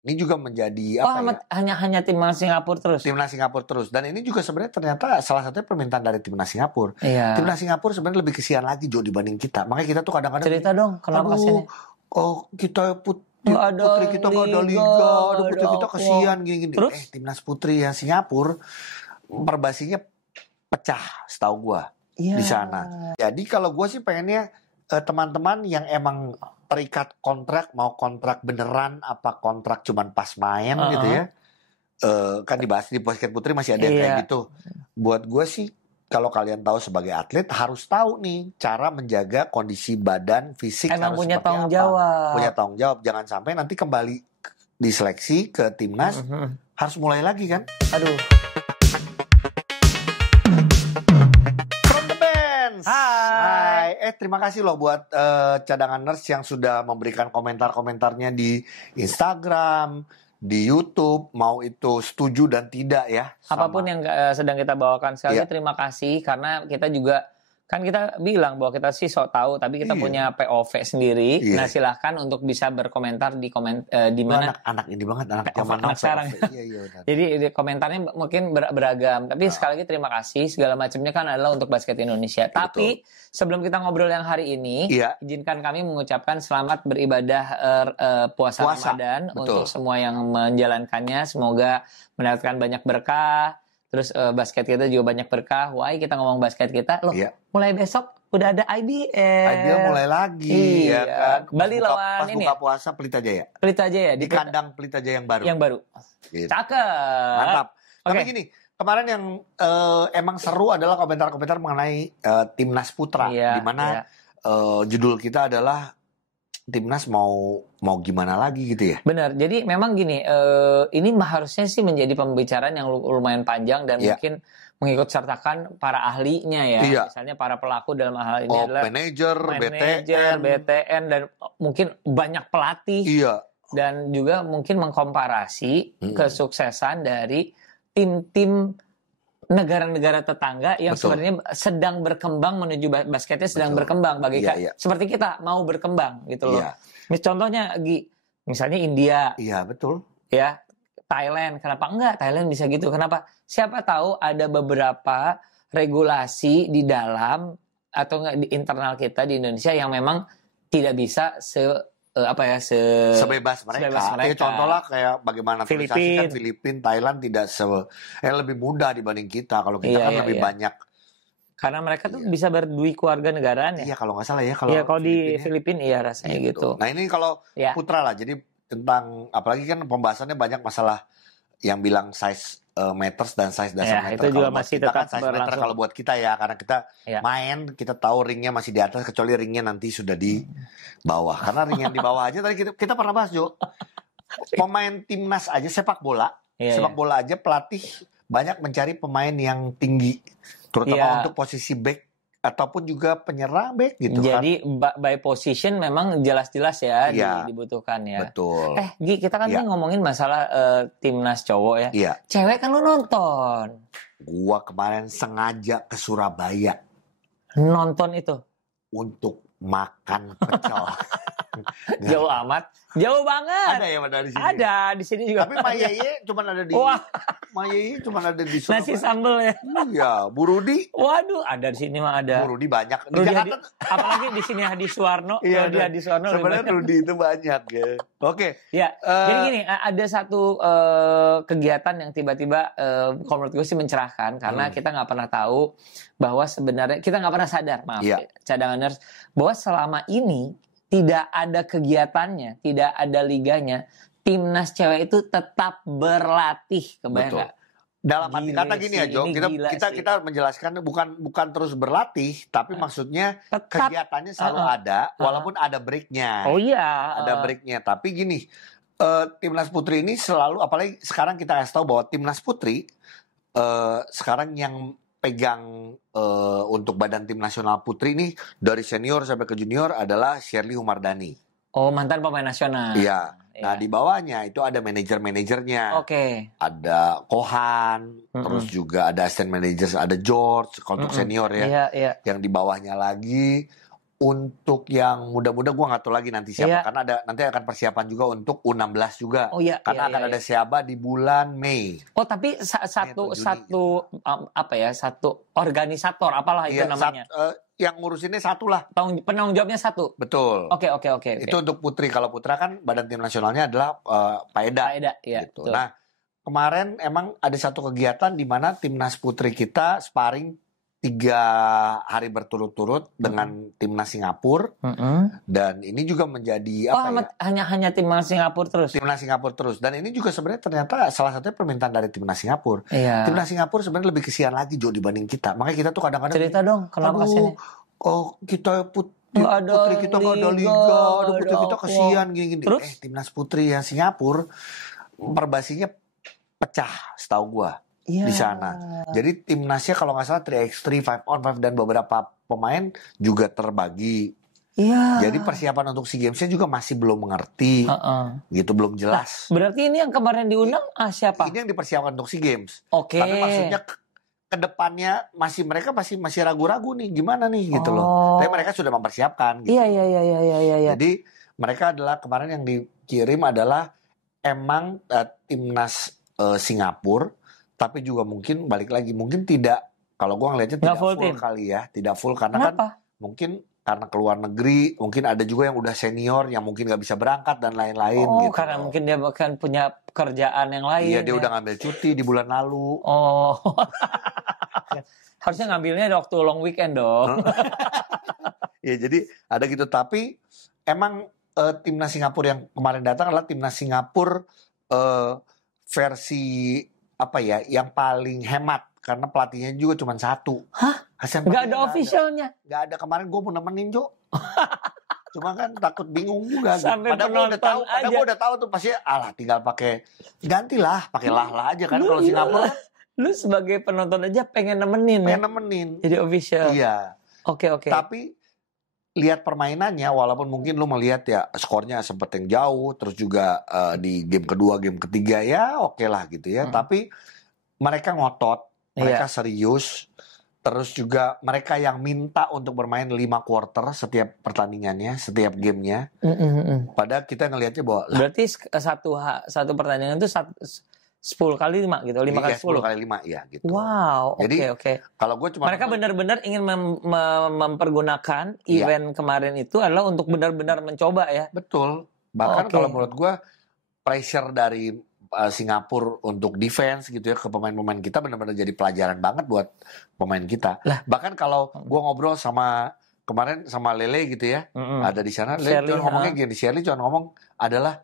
Ini juga menjadi hanya timnas Singapura terus. Timnas Singapura terus. Dan ini juga sebenarnya ternyata salah satunya permintaan dari timnas Singapura. Iya. Timnas Singapura sebenarnya lebih kesian lagi Jo dibanding kita. Makanya kita tuh kadang-kadang cerita dong kenapa kesiannya? Kita putri kita nggak ada liga, putri kita kesian gini-gini. Timnas putri yang Singapura perbasinya pecah setahu gua di sana. Jadi kalau gua sih pengennya teman-teman yang emang terikat kontrak, mau kontrak beneran apa kontrak cuman pas main gitu ya. Kan dibahas di basket putri masih ada yang kayak gitu. Buat gue sih kalau kalian tahu sebagai atlet harus tahu nih cara menjaga kondisi badan fisik. Emang harus punya tanggung apa. jawab. Punya tanggung jawab. Jangan sampai nanti kembali diseleksi ke timnas harus mulai lagi kan. Aduh. Hai. Terima kasih loh buat cadangan nurse yang sudah memberikan komentar-komentarnya di Instagram, di YouTube, mau itu setuju dan tidak ya. Apapun yang sedang kita bawakan sekali terima kasih karena kita juga kan kita bilang bahwa kita sih sok tahu tapi kita punya POV sendiri. Nah silahkan untuk bisa berkomentar di di mana anak ini banget anak zaman sekarang. Jadi komentarnya mungkin beragam tapi sekali lagi terima kasih segala macamnya kan adalah untuk basket Indonesia. Tapi sebelum kita ngobrol yang hari ini izinkan kami mengucapkan selamat beribadah puasa Ramadan untuk semua yang menjalankannya, semoga mendapatkan banyak berkah. Terus basket kita juga banyak berkah. Wah, kita ngomong basket kita loh. Mulai besok udah ada IBL. IBL mulai lagi ya kan. Bali lawan ini. Pas buka puasa Pelita Jaya. Pelita Jaya di kandang Pelita Jaya yang baru. Yang baru. Gitu. Cakep. Mantap. Tapi gini, kemarin yang emang seru adalah komentar-komentar mengenai timnas putra di mana judul kita adalah timnas mau gimana lagi gitu ya. Benar. Jadi memang gini, ini harusnya sih menjadi pembicaraan yang lumayan panjang dan mungkin mengikut sertakan para ahlinya ya. Misalnya para pelaku dalam hal ini adalah manajer, BTN dan mungkin banyak pelatih. Dan juga mungkin mengkomparasi kesuksesan dari tim-tim negara-negara tetangga yang sebenarnya sedang berkembang menuju basketnya sedang berkembang bagi seperti kita mau berkembang gitu loh. Contohnya misalnya India. Iya, betul. Ya, Thailand. Kenapa enggak Thailand bisa gitu? Kenapa? Siapa tahu ada beberapa regulasi di dalam atau enggak di internal kita di Indonesia yang memang tidak bisa sebebas mereka. Ya, contoh lah kayak bagaimana Filipina, Thailand tidak lebih mudah dibanding kita. Kalau kita kan lebih banyak. Karena mereka tuh bisa berdui keluarga negaraan ya. Iya, kalau nggak salah ya. Kalau di Filipina rasanya gitu. Nah ini kalau putra lah. Jadi tentang apalagi kan pembahasannya banyak masalah yang bilang size meters dan size dasar meter. Itu juga masih tetap kan size meter kalau buat kita ya karena kita main kita tahu ringnya masih di atas kecuali ringnya nanti sudah di bawah. Karena ring yang di bawah aja tadi kita pernah bahas Jo. Pemain timnas aja sepak bola aja pelatih banyak mencari pemain yang tinggi terutama untuk posisi back ataupun juga penyerang back gitu. Jadi by position memang jelas-jelas ya dibutuhkan ya. Betul. Gi, kita kan ngomongin masalah timnas cowok ya. Iya. Cewek kan lu nonton. Gua kemarin sengaja ke Surabaya. Nonton itu? Untuk makan pecel. Jauh amat. Jauh banget. Ada ya di sini. Ada di sini juga. Tapi Mayeye cuma ada di Surabaya. Nasi sambal ya. Iya, Bu Rudi. Waduh, ada di sini mah ada. Bu Rudi banyak. Di Jakarta apalagi di sini Hadi Suwarno. Iya, Hadi Suwarno. Sebenarnya Rudi itu banyak ya. Oke. Ya. Jadi gini, ada satu kegiatan yang tiba-tiba kalau menurut gue sih mencerahkan karena kita nggak pernah tahu bahwa sebenarnya kita nggak pernah sadar, cadanganers, bahwa selama ini tidak ada kegiatannya, tidak ada liganya, timnas cewek itu tetap berlatih, kebayang nggak? Dalam arti kata gini ya Jo, kita menjelaskan bukan terus berlatih, tapi maksudnya tetap, kegiatannya selalu ada, walaupun ada breaknya. Oh iya. Ada breaknya, tapi gini, timnas putri ini selalu, apalagi sekarang kita kasih tahu bahwa timnas putri sekarang yang pegang untuk badan tim nasional putri ini dari senior sampai ke junior adalah Shirley Humardani. Oh, mantan pemain nasional. Iya. Nah, di bawahnya itu ada manajer-manajernya. Oke. Ada Kohan, terus juga ada assistant manager, ada George, untuk senior ya. Iya. Yang di bawahnya lagi Untuk yang muda-muda gue nggak tahu lagi nanti siapa, karena nanti akan persiapan juga untuk U16 juga, karena akan ada SEABA di bulan Mei. Oh tapi satu organisator apalah itu namanya. Yang ngurusinnya satu lah. Penanggung jawabnya satu. Betul. Oke. Itu untuk putri. Kalau putra kan badan tim nasionalnya adalah Pak Eda. Gitu. Nah kemarin emang ada satu kegiatan di mana timnas putri kita sparring 3 hari berturut-turut dengan timnas Singapura, dan ini juga menjadi hanya timnas Singapura terus. Timnas Singapura terus, dan ini juga sebenarnya ternyata salah satunya permintaan dari timnas Singapura. Timnas Singapura sebenarnya lebih kesian lagi Jo dibanding kita, makanya kita tuh kadang-kadang cerita dong kenapa kesian? Kita putri kita nggak ada liga, putri kita kesian gini-gini. Timnas putri yang Singapura perbasinya pecah setahu gua. Di sana. Jadi timnasnya kalau nggak salah 3x3, 5-on-5 dan beberapa pemain juga terbagi. Jadi persiapan untuk SEA Games-nya juga masih belum mengerti. Gitu, belum jelas. Berarti ini yang kemarin diundang siapa? Ini yang dipersiapkan untuk SEA Games. Tapi maksudnya ke depannya mereka masih ragu-ragu nih gimana nih gitu loh. Tapi mereka sudah mempersiapkan gitu. Iya. Jadi mereka adalah kemarin yang dikirim adalah emang timnas Singapura. Tapi juga mungkin balik lagi mungkin tidak, kalau gue ngelihatnya tidak full kali ya, tidak full karena kan mungkin karena keluar negeri, mungkin ada juga yang udah senior yang mungkin nggak bisa berangkat dan lain-lain. Gitu. Karena mungkin dia bahkan punya pekerjaan yang lain. Iya, dia udah ngambil cuti di bulan lalu. Harusnya ngambilnya waktu long weekend dong. Ya jadi ada gitu, tapi emang timnas Singapura yang kemarin datang adalah timnas Singapura versi yang paling hemat karena pelatihnya juga cuma satu. Gak ada officialnya? Gak ada. Kemarin gue mau nemenin Jo. Cuma kan takut bingung juga. Padahal gue udah tahu tuh pasti tinggal pakai pakai lah aja kan kalau Singapura. Lu sebagai penonton aja pengen nemenin. Jadi official. Iya. Oke. Tapi lihat permainannya, walaupun mungkin lu melihat ya skornya sempat yang jauh, terus juga di game kedua, game ketiga ya oke lah gitu ya. Tapi mereka ngotot, mereka serius, terus juga mereka yang minta untuk bermain 5 quarter setiap pertandingannya, setiap gamenya. Padahal kita ngelihatnya bahwa berarti satu pertandingan itu 10 kali 5 gitu, 5 kali 10 kali 5 ya gitu. Wow, oke. Kalau gue cuma mereka benar-benar ingin mempergunakan event kemarin itu adalah untuk benar-benar mencoba ya. Betul. Bahkan kalau menurut gue pressure dari Singapura untuk defense gitu ya ke pemain-pemain kita benar-benar jadi pelajaran banget buat pemain kita. Bahkan kalau gue ngobrol kemarin sama Lele gitu ya, ada di sana, Lele cuma ngomongnya gini, Shirley cuma ngomong adalah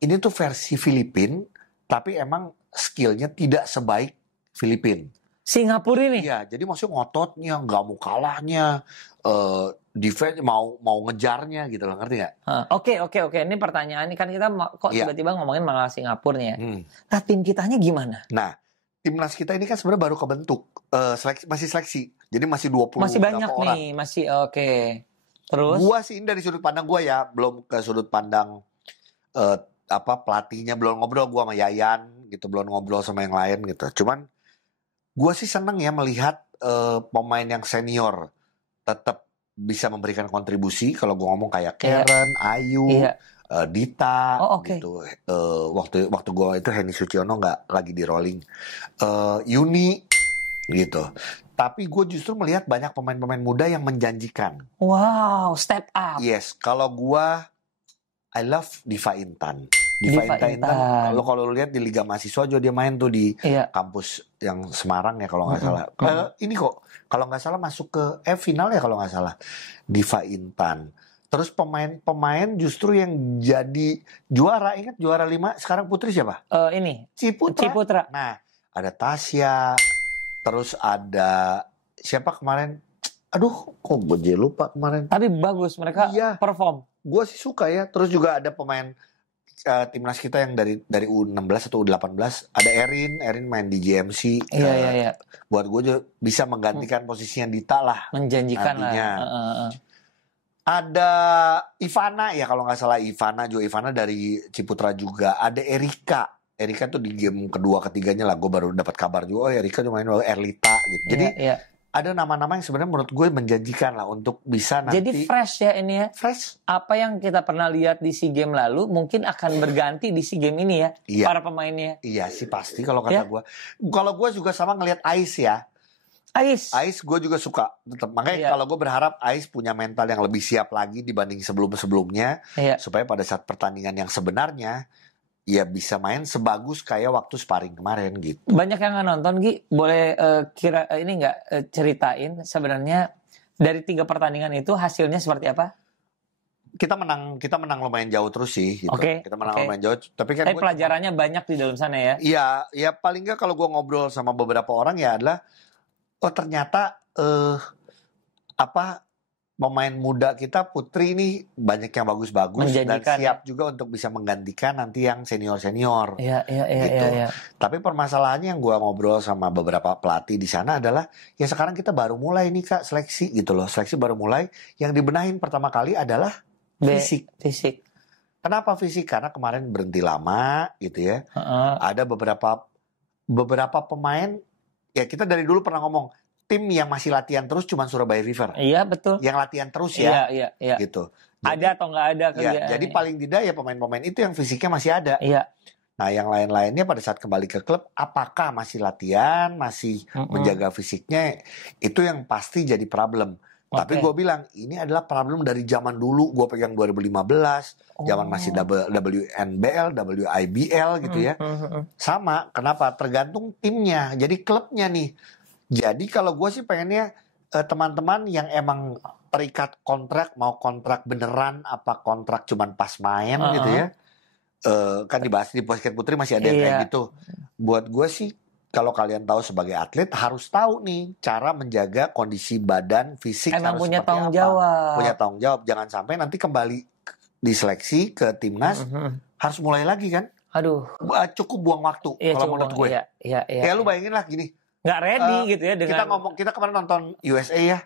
ini tuh versi Filipina. Tapi emang skillnya tidak sebaik Filipina. Singapura ini? Iya, jadi maksudnya ngototnya, nggak mau kalahnya, defense mau ngejarnya gitu loh, ngerti nggak? Oke. Ini pertanyaan ini kan kita tiba-tiba ngomongin malah Singapura nih ya. Nah tim kitanya gimana? Nah, timnas kita ini kan sebenarnya baru kebentuk, masih seleksi, jadi masih 20 masih banyak orang. Nih, masih oke. Terus? Gua sih ini dari sudut pandang gua ya, belum ke sudut pandang pelatihnya, belum ngobrol gue sama Yayan gitu, belum ngobrol sama yang lain gitu. Cuman gue sih seneng ya melihat pemain yang senior tetap bisa memberikan kontribusi. Kalau gue ngomong kayak Karen, Ayu, Dita gitu. Waktu gue itu Henny Suciono nggak lagi di rolling, Yuni gitu. Tapi gue justru melihat banyak pemain-pemain muda yang menjanjikan. Wow, step up. Yes, kalau gue I love Diva Intan. Diva Intan. Kalau lu lihat di Liga Mahasiswa juga dia main tuh di kampus yang Semarang ya kalau nggak salah. Ini kok kalau nggak salah masuk ke final ya kalau nggak salah. Diva Intan. Terus pemain-pemain justru yang jadi juara, ingat juara 5 sekarang putri siapa? Ini Ciputra. Nah, ada Tasya. Terus ada siapa kemarin? Aduh, kok gue jadi lupa kemarin. Tapi bagus mereka perform. Gue sih suka ya. Terus juga ada pemain timnas kita yang dari U16 atau U18. Ada Erin main di JMC. Iya. Buat gue juga bisa menggantikan posisinya Dita lah. Menjanjikan nantinya. lah. Ada Ivana ya kalau nggak salah, Ivana dari Ciputra juga. Ada Erika tuh di game kedua ketiganya lah gue baru dapat kabar juga. Oh Erika cuma main Erlita gitu. Jadi ada nama-nama yang sebenarnya menurut gue menjanjikan lah untuk bisa nanti. Jadi fresh ya ini ya. Fresh. Apa yang kita pernah lihat di SEA Games lalu mungkin akan berganti di SEA Games ini ya. Iya. Para pemainnya. Iya sih pasti kalau kata gue. Kalau gue juga sama ngelihat Ais ya. Ais gue juga suka tetap. Makanya kalau gue berharap Ais punya mental yang lebih siap lagi dibanding sebelum-sebelumnya. Supaya pada saat pertandingan yang sebenarnya ya bisa main sebagus kayak waktu sparring kemarin gitu. Banyak yang nggak nonton, Gi. Boleh ini nggak ceritain sebenarnya dari 3 pertandingan itu hasilnya seperti apa? Kita menang lumayan jauh terus sih. Gitu. Kita menang lumayan jauh. Tapi kan pelajarannya banyak di dalam sana ya? Iya, ya paling nggak kalau gue ngobrol sama beberapa orang ya adalah, oh ternyata pemain muda kita putri ini banyak yang bagus-bagus dan siap juga untuk bisa menggantikan nanti yang senior-senior. Iya. Tapi permasalahannya yang gue ngobrol sama beberapa pelatih di sana adalah ya sekarang kita baru mulai nih Kak seleksi gitu loh. Seleksi baru mulai, yang dibenahin pertama kali adalah fisik. Kenapa fisik? Karena kemarin berhenti lama gitu ya. Ada beberapa pemain, ya kita dari dulu pernah ngomong tim yang masih latihan terus cuma Surabaya River. Iya betul. Yang latihan terus ya. Iya. Gitu. Ada atau nggak ada kerjaan. Jadi paling tidak ya pemain-pemain itu yang fisiknya masih ada. Iya. Nah yang lain-lainnya pada saat kembali ke klub, apakah masih latihan, masih menjaga fisiknya, itu yang pasti jadi problem. Tapi gue bilang ini adalah problem dari zaman dulu. Gue pegang 2015, zaman masih WNBL, WIBL gitu ya. Sama, kenapa? Tergantung timnya. Jadi klubnya nih. Jadi kalau gue sih pengennya teman-teman yang emang terikat kontrak, mau kontrak beneran apa kontrak cuman pas main gitu ya. Kan dibahas di basket putri masih ada yang kayak gitu. Buat gue sih kalau kalian tahu sebagai atlet harus tahu nih cara menjaga kondisi badan, fisik. Emang harus punya tanggung apa. jawab. Punya tanggung jawab. Jangan sampai nanti kembali diseleksi ke timnas harus mulai lagi kan. Aduh. Cukup buang waktu kalau menurut gue. Iya. Ya lu bayangin lah gini. Nggak ready gitu ya dengan... Kita kemarin nonton USA ya.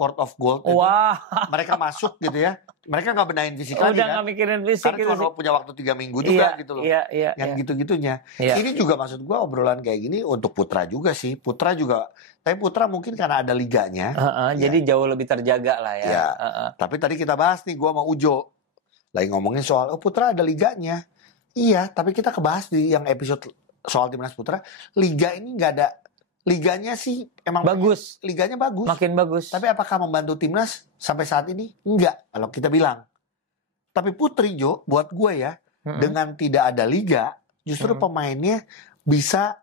Court of Gold itu. Wah. Mereka masuk gitu ya. Mereka nggak benahin fisik lagi kan. Udah nggak mikirin fisik karena gitu cuma punya waktu 3 minggu juga gitu loh. Iya. Yang gitu-gitunya. Ini juga maksud gue obrolan kayak gini untuk Putra juga sih. Putra juga. Tapi Putra mungkin karena ada liganya. Jadi jauh lebih terjaga lah ya. Tapi tadi kita bahas nih gue sama Ujo. Lagi ngomongin soal Putra ada liganya. Iya, tapi kita kebahas di yang episode soal Timnas Putra, liga ini nggak ada. Liganya sih emang bagus. Liganya bagus. Makin bagus. Tapi apakah membantu Timnas sampai saat ini? Enggak, kalau kita bilang. Tapi Putri, Jo, buat gue ya, dengan tidak ada liga, justru pemainnya bisa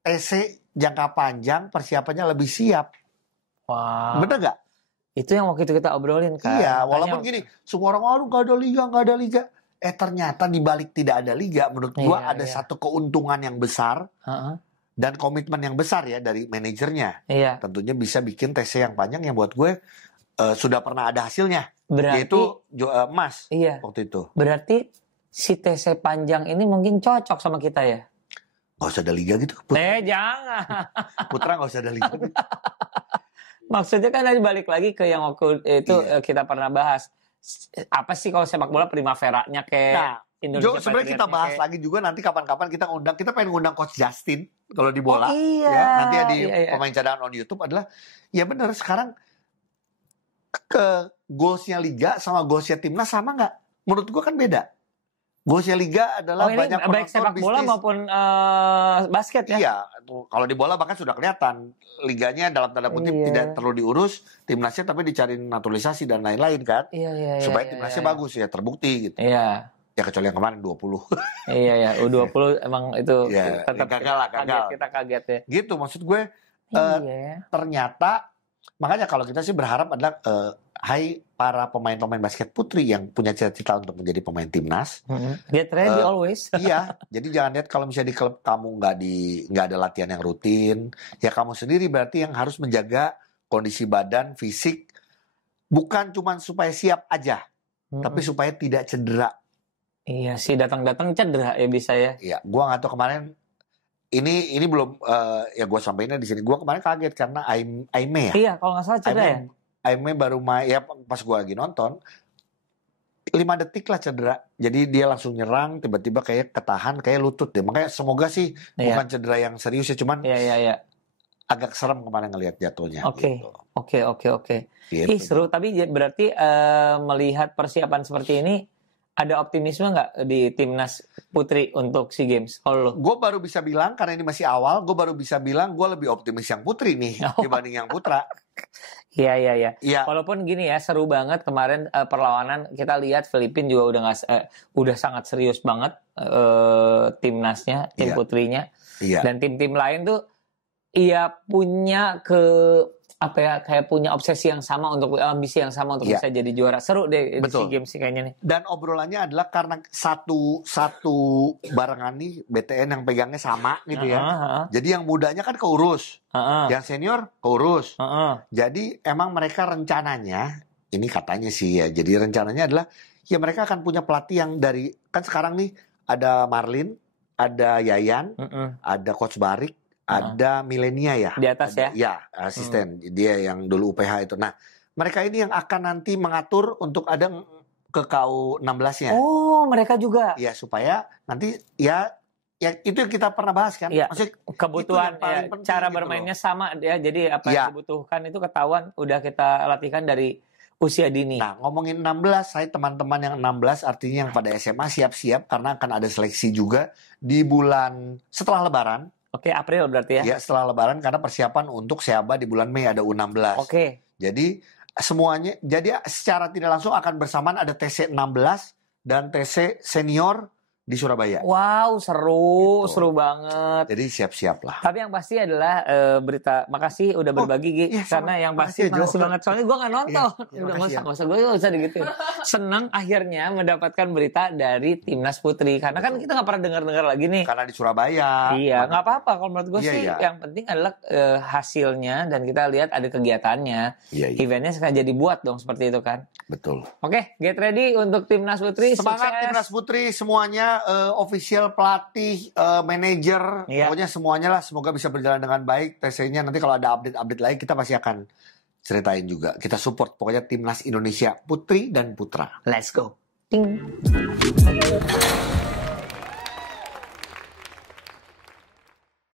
TC jangka panjang, persiapannya lebih siap. Wah. Bener nggak? Itu yang waktu itu kita obrolin kan. Iya, walaupun gini, semua orang, aduh nggak ada liga. Ternyata di balik tidak ada liga, menurut gua ada satu keuntungan yang besar dan komitmen yang besar ya dari manajernya. Tentunya bisa bikin TC yang panjang yang buat gue sudah pernah ada hasilnya. Yaitu emas waktu itu. Berarti si TC panjang ini mungkin cocok sama kita ya? Gak usah ada liga gitu. Jangan. Putra gak usah ada liga gitu. Maksudnya kan balik lagi ke yang waktu itu kita pernah bahas. Apa sih kalau sepak bola primaveranya kayak Indonesia? Sebenarnya kita bahas lagi juga nanti kapan-kapan kita pengen ngundang Coach Justin kalau di bola. Nanti ya di pemain cadangan on YouTube adalah ya benar sekarang ke goalsnya liga sama goalsnya timnas sama nggak? Menurut gua kan beda. Goalsnya liga adalah banyak penonton, baik sepak bola maupun basket ya? Iya, kalau di bola bahkan sudah kelihatan liganya dalam tanda kutip tidak perlu diurus, timnasnya tapi dicari naturalisasi dan lain-lain kan? Supaya timnasnya bagus ya, terbukti gitu. Iya. Ya kecuali yang kemarin 20. Iya, U20 emang itu gagal. Kita kaget ya. Gitu maksud gue. Ternyata makanya kalau kita sih berharap adalah hai para pemain-pemain basket putri yang punya cita-cita untuk menjadi pemain timnas. Get ready always. Iya, jadi jangan lihat kalau misalnya di klub kamu nggak ada latihan yang rutin, ya kamu sendiri berarti yang harus menjaga kondisi badan, fisik, bukan cuma supaya siap aja, tapi supaya tidak cedera. Iya sih, datang-datang cedera ya bisa ya. Iya, gua nggak tahu kemarin. Ini belum ya gue sampainya di sini. Gue kemarin kaget karena Aime ya. Iya, kalau nggak salah cedera ya. Aime baru main ya pas gue lagi nonton 5 detik lah cedera. Jadi dia langsung nyerang tiba-tiba kayak ketahan kayak lutut deh. Makanya semoga sih bukan cedera yang serius ya cuman agak serem kemarin ngelihat jatuhnya. Oke. Gitu. Ih, seru. Tapi berarti melihat persiapan seperti ini, ada optimisme nggak di timnas putri untuk SEA Games? Kalau gue baru bisa bilang, karena ini masih awal, gue baru bisa bilang gue lebih optimis yang putri nih dibanding yang putra. Iya. Walaupun gini ya, seru banget kemarin perlawanan. Kita lihat Filipina juga udah sangat serius banget timnasnya, tim putrinya. Dan tim-tim lain tuh punya kayak punya obsesi yang sama, untuk ambisi yang sama untuk bisa jadi juara. Seru deh di SEA Games kayaknya nih. Dan obrolannya adalah karena satu barengan nih BTN yang pegangnya sama gitu ya. Jadi yang mudanya kan keurus, yang senior keurus. Jadi emang mereka rencananya, ini katanya sih ya, jadi rencananya adalah ya mereka akan punya pelatih yang dari, kan sekarang nih ada Marlin, ada Yayan, ada Coach Barik, ada Milenia ya di atas ya. Ya, asisten dia yang dulu UPH itu. Nah, mereka ini yang akan nanti mengatur untuk ada ke KU 16-nya. Oh, mereka juga. Ya, supaya nanti ya itu yang kita pernah bahas kan. Ya, maksudnya kebutuhan ya, cara bermainnya gitu sama ya. Jadi apa yang dibutuhkan itu ketahuan, udah kita latihkan dari usia dini. Nah, ngomongin 16, saya teman-teman yang 16 artinya yang pada SMA siap-siap karena akan ada seleksi juga di bulan setelah Lebaran. Oke, April berarti ya? Ya, setelah Lebaran karena persiapan untuk Seaba di bulan Mei ada U16. Oke. Jadi semuanya, jadi secara tidak langsung akan bersamaan ada TC 16 dan TC senior di Surabaya. Wow, seru banget. Jadi siap-siap lah. Tapi yang pasti adalah berita. Makasih udah berbagi Gi. Karena yang pasti makasih banget. Soalnya gue nggak nonton. Udah nggak usah gue nggak usah gitu. Senang akhirnya mendapatkan berita dari timnas putri. Karena kan kita nggak pernah dengar lagi nih. Karena di Surabaya. Iya, nggak apa-apa. Kalau menurut gue sih yang penting adalah hasilnya dan kita lihat ada kegiatannya. Eventnya sengaja dibuat dong seperti itu kan. Betul. Oke, get ready untuk timnas putri. Semangat sukses. Timnas putri semuanya. Official, pelatih, manajer, pokoknya semuanya lah. Semoga bisa berjalan dengan baik. TC-nya nanti kalau ada update lagi kita pasti akan ceritain juga. Kita support pokoknya timnas Indonesia putri dan putra. Let's go. Ting.